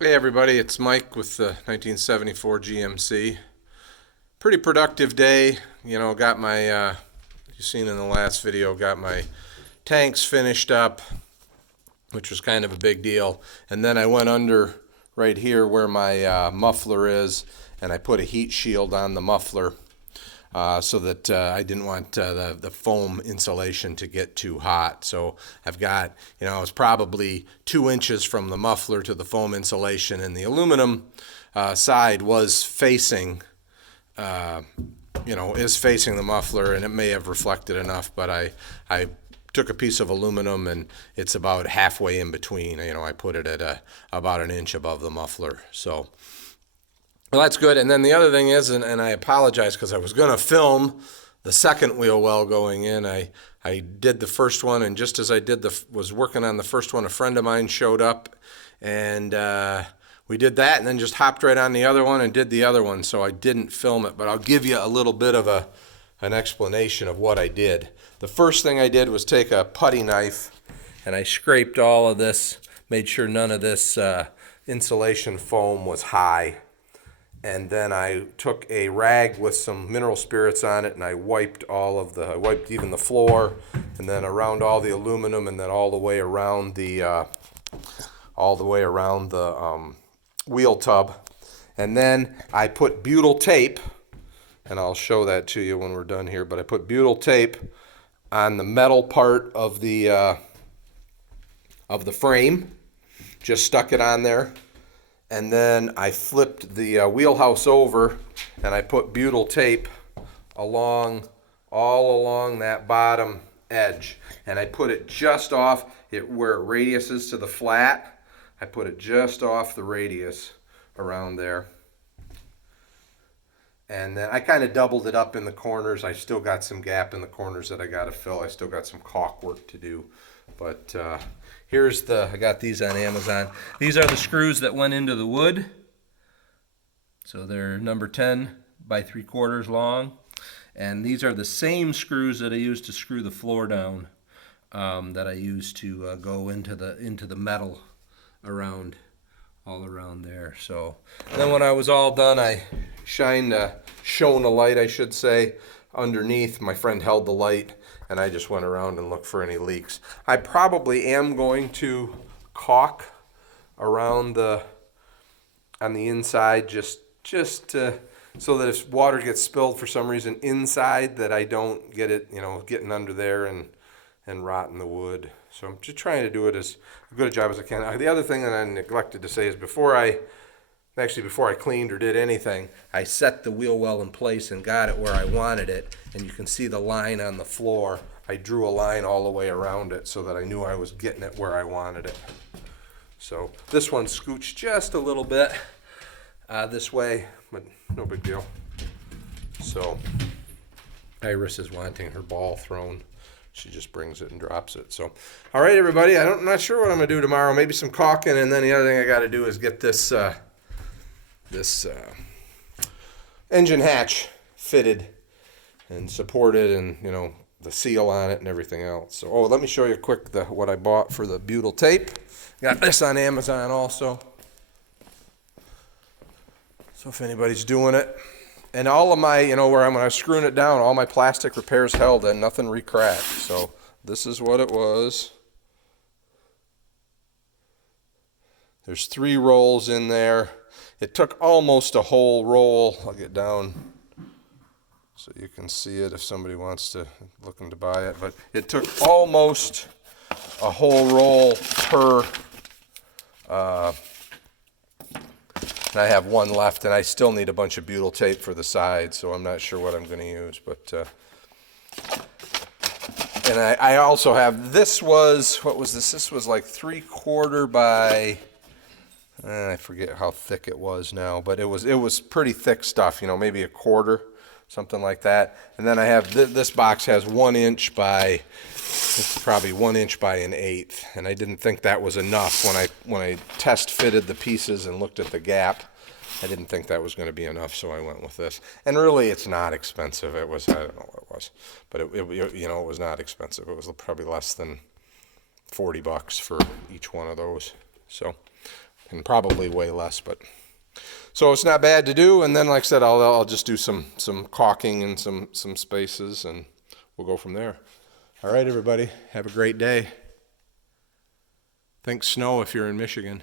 Hey everybody, it's Mike with the 1974 GMC. Pretty productive day. Got my, you've seen in the last video, got my tanks finished up, which was kind of a big deal. And then I went under right here where my muffler is, and I put a heat shield on the muffler so that I didn't want the foam insulation to get too hot. So I've got, I was probably 2 inches from the muffler to the foam insulation, and the aluminum side was facing, is facing the muffler, and it may have reflected enough, but I took a piece of aluminum and it's about halfway in between. I put it at about an inch above the muffler. So well, that's good. And then the other thing is, and I apologize because I was going to film the second wheel well going in. I did the first one, and just as I was working on the first one, a friend of mine showed up, and we did that, and then just hopped right on the other one and did the other one. So I didn't film it, but I'll give you a little bit of an explanation of what I did. The first thing I did was take a putty knife, and I scraped all of this, made sure none of this insulation foam was high. And then I took a rag with some mineral spirits on it, and I wiped I wiped even the floor, and then around all the aluminum, and then all the way around the wheel tub. And then I put butyl tape, and I'll show that to you when we're done here. But I put butyl tape on the metal part of the frame, just stuck it on there. And then I flipped the wheelhouse over, and I put butyl tape all along that bottom edge. And I put it just off where it radiuses to the flat. I put it just off the radius around there. And then I kind of doubled it up in the corners. I still got some gap in the corners that I got to fill. I still got some caulk work to do. But I got these on Amazon. These are the screws that went into the wood. So they're number 10 by 3/4 long. And these are the same screws that I used to screw the floor down, that I used to go into the metal all around there. So then when I was all done, I shone a light, I should say, underneath. My friend held the light, and I just went around and looked for any leaks. I probably am going to caulk around on the inside just so that if water gets spilled for some reason inside, that I don't get it, getting under there and rotting the wood. So I'm just trying to do it as good a job as I can. The other thing that I neglected to say is before I cleaned or did anything, I set the wheel well in place and got it where I wanted it. And you can see the line on the floor. I drew a line all the way around it so that I knew I was getting it where I wanted it. So this one scooched just a little bit this way, but no big deal. So Iris is wanting her ball thrown. She just brings it and drops it. So, all right, everybody. I'm not sure what I'm going to do tomorrow. Maybe some caulking, and then the other thing I got to do is get this engine hatch fitted and supported, and the seal on it and everything else. So, let me show you quick what I bought for the butyl tape. Got this on Amazon also. So if anybody's doing it. And all of my, when I was screwing it down, all my plastic repairs held and nothing re-cracked. So this is what it was. There's 3 rolls in there. It took almost a whole roll. I'll get down so you can see it if somebody looking to buy it. But it took almost a whole roll per. And I have one left, and I still need a bunch of butyl tape for the sides, so I'm not sure what I'm going to use. But and I also have, what was this? This was like 3/4 by, I forget how thick it was now, but it was pretty thick stuff, maybe 1/4, something like that. And then I have, this box has 1 inch by, it's probably 1 inch by 1/8, and I didn't think that was enough when I test fitted the pieces and looked at the gap. I didn't think that was going to be enough, so I went with this. And really, it's not expensive. It was, I don't know what it was, but it was not expensive. It was probably less than $40 for each one of those. So and probably way less, but so it's not bad to do. And then, like I said, I'll just do some caulking and some spaces, and we'll go from there. All right, everybody, have a great day. Think snow if you're in Michigan.